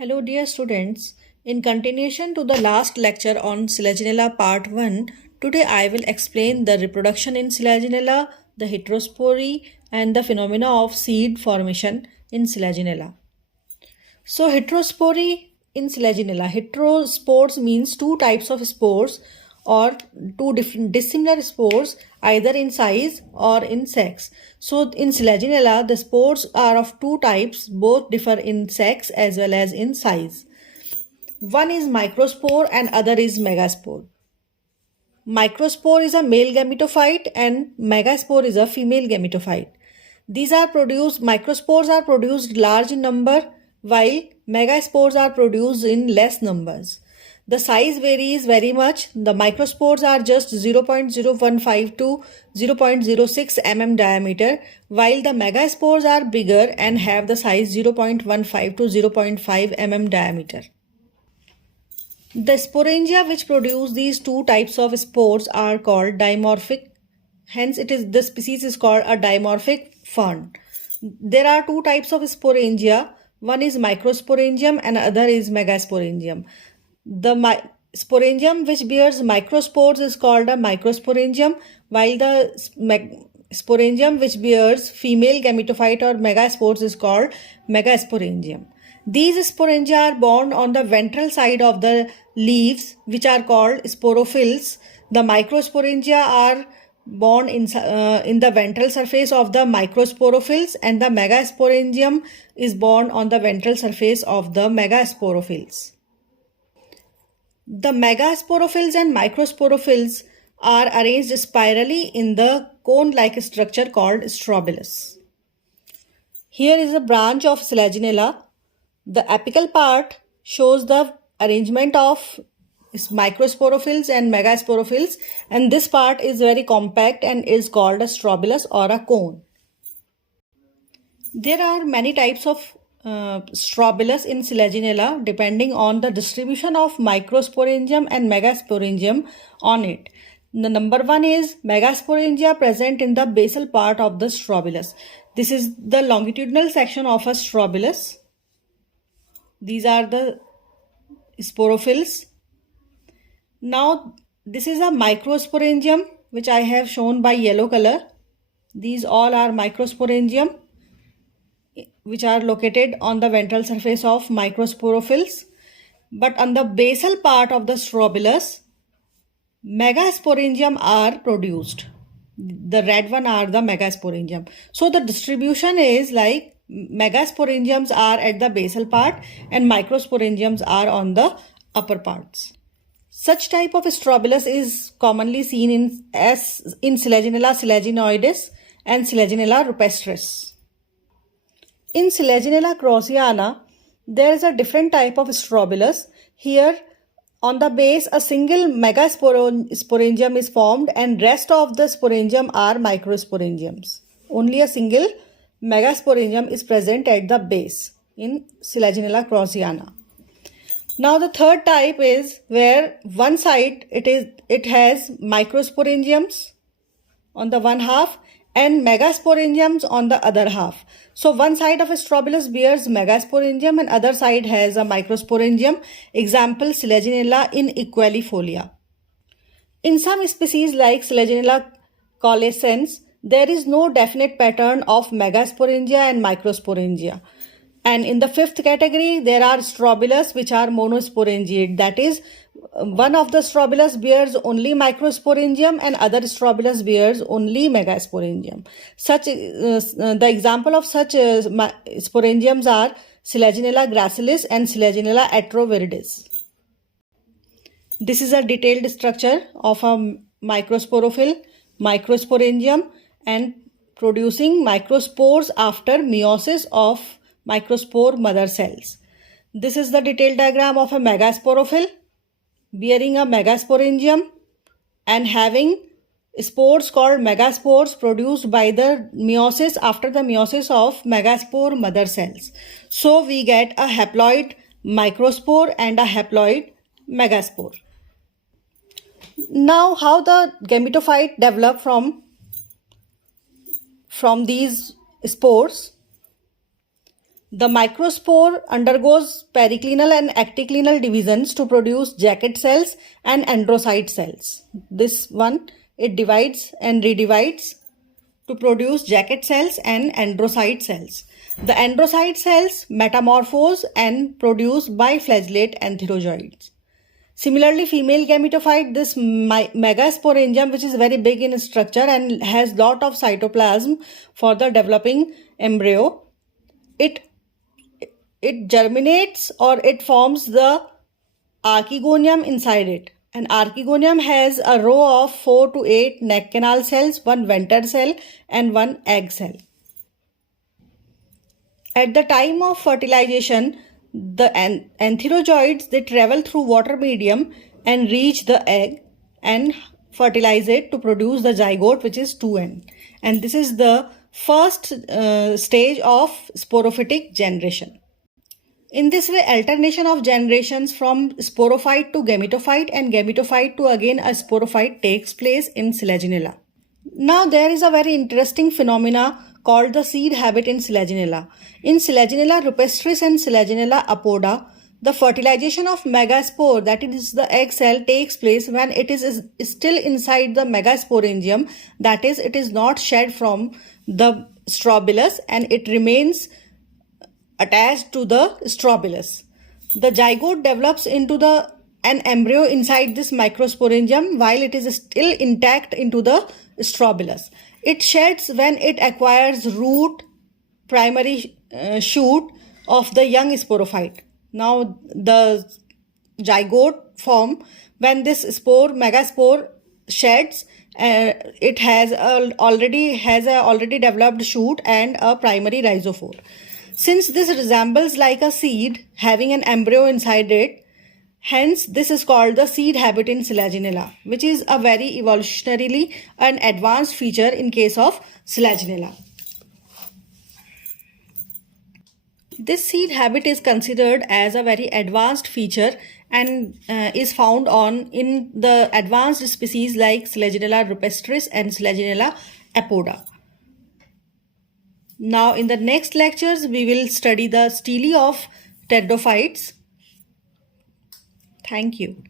Hello, dear students. In continuation to the last lecture on Selaginella part 1, today I will explain the reproduction in Selaginella, the heterospory, and the phenomena of seed formation in Selaginella. So, heterospory in Selaginella. Heterospores means two types of spores or two different dissimilar spores either in size or in sex. So, in Selaginella, the spores are of two types, both differ in sex as well as in size. One is microspore and other is megaspore. Microspore is a male gametophyte and megaspore is a female gametophyte. Microspores are produced large in number while megaspores are produced in less numbers. The size varies very much. The microspores are just 0.015 to 0.06 mm diameter while the megaspores are bigger and have the size 0.15 to 0.5 mm diameter. The sporangia which produce these two types of spores are called dimorphic. Hence, the species is called a dimorphic fern. There are two types of sporangia. One is microsporangium and other is megasporangium. The sporangium which bears microspores is called a microsporangium, while the sporangium which bears female gametophyte or megaspores is called megasporangium. These sporangia are borne on the ventral side of the leaves, which are called sporophylls. The microsporangia are borne in the ventral surface of the microsporophylls, and the megasporangium is borne on the ventral surface of the megasporophylls. The megasporophylls and microsporophylls are arranged spirally in the cone-like structure called strobilus. Here is a branch of Selaginella. The apical part shows the arrangement of microsporophylls and megasporophylls, and this part is very compact and is called a strobilus or a cone. There are many types of strobilus in Selaginella depending on the distribution of microsporangium and megasporangium on it. The number one is megasporangia present in the basal part of the strobilus. This is the longitudinal section of a strobilus. These are the sporophylls. Now this is a microsporangium which I have shown by yellow color. These all are microsporangium which are located on the ventral surface of microsporophylls. But on the basal part of the strobilus, megasporangium are produced. The red one are the megasporangium. So the distribution is like megasporangiums are at the basal part and microsporangiums are on the upper parts. Such type of strobilus is commonly seen in Selaginella selaginoides and Selaginella rupestris. In Selaginella craussiana, there is a different type of strobilus. Here on the base, a single megasporangium is formed and rest of the sporangium are microsporangiums. Only a single megasporangium is present at the base in Selaginella craussiana. Now the third type is where one side it has microsporangiums on the one half and megasporangiums on the other half. So one side of a strobilus bears megasporangium and other side has a microsporangium. Example, Selaginella inequalifolia. In some species like Selaginella caulescens, there is no definite pattern of megasporangia and microsporangia. And in the fifth category, there are strobilus which are monosporangiate. That is, one of the strobilus bears only microsporangium and other strobilus bears only megasporangium. The example of such sporangiums are Selaginella gracilis and Selaginella atroviridis. This is a detailed structure of a microsporophyll, microsporangium, and producing microspores after meiosis of microspore mother cells. This is the detailed diagram of a megasporophyll bearing a megasporangium and having spores called megaspores produced by the meiosis after the meiosis of megaspore mother cells. So we get a haploid microspore and a haploid megaspore. Now how the gametophyte develop from these spores? The microspore undergoes periclinal and ecticlinal divisions to produce jacket cells and androcyte cells. This one, it divides and redivides to produce jacket cells and androcyte cells. The androcyte cells metamorphose and produce biflagellate antherozoids. Similarly, female gametophyte, this megasporangium, which is very big in structure and has lot of cytoplasm for the developing embryo, it germinates or it forms the archegonium inside it. An archegonium has a row of 4 to 8 neck canal cells, one venter cell and one egg cell. At the time of fertilization, the antherozoids, they travel through water medium and reach the egg and fertilize it to produce the zygote, which is 2N. And this is the first stage of sporophytic generation. In this way, alternation of generations from sporophyte to gametophyte and gametophyte to again a sporophyte takes place in Selaginella. Now there is a very interesting phenomena called the seed habit in Selaginella. In Selaginella rupestris and Selaginella apoda, the fertilization of megaspore, that is the egg cell, takes place when it is still inside the megasporangium, that is, it is not shed from the strobilus and it remains attached to the strobilus. The zygote develops into an embryo inside this microsporangium while it is still intact into the strobilus. It sheds when it acquires root, primary shoot of the young sporophyte. Now the zygote form when this megaspore sheds. It has already developed shoot and a primary rhizophore. Since this resembles like a seed having an embryo inside it, hence this is called the seed habit in Selaginella, which is a very evolutionarily an advanced feature in case of Selaginella. This seed habit is considered as a very advanced feature and is found in the advanced species like Selaginella rupestris and Selaginella apoda. Now in the next lectures we will study the stele of pteridophytes. Thank you.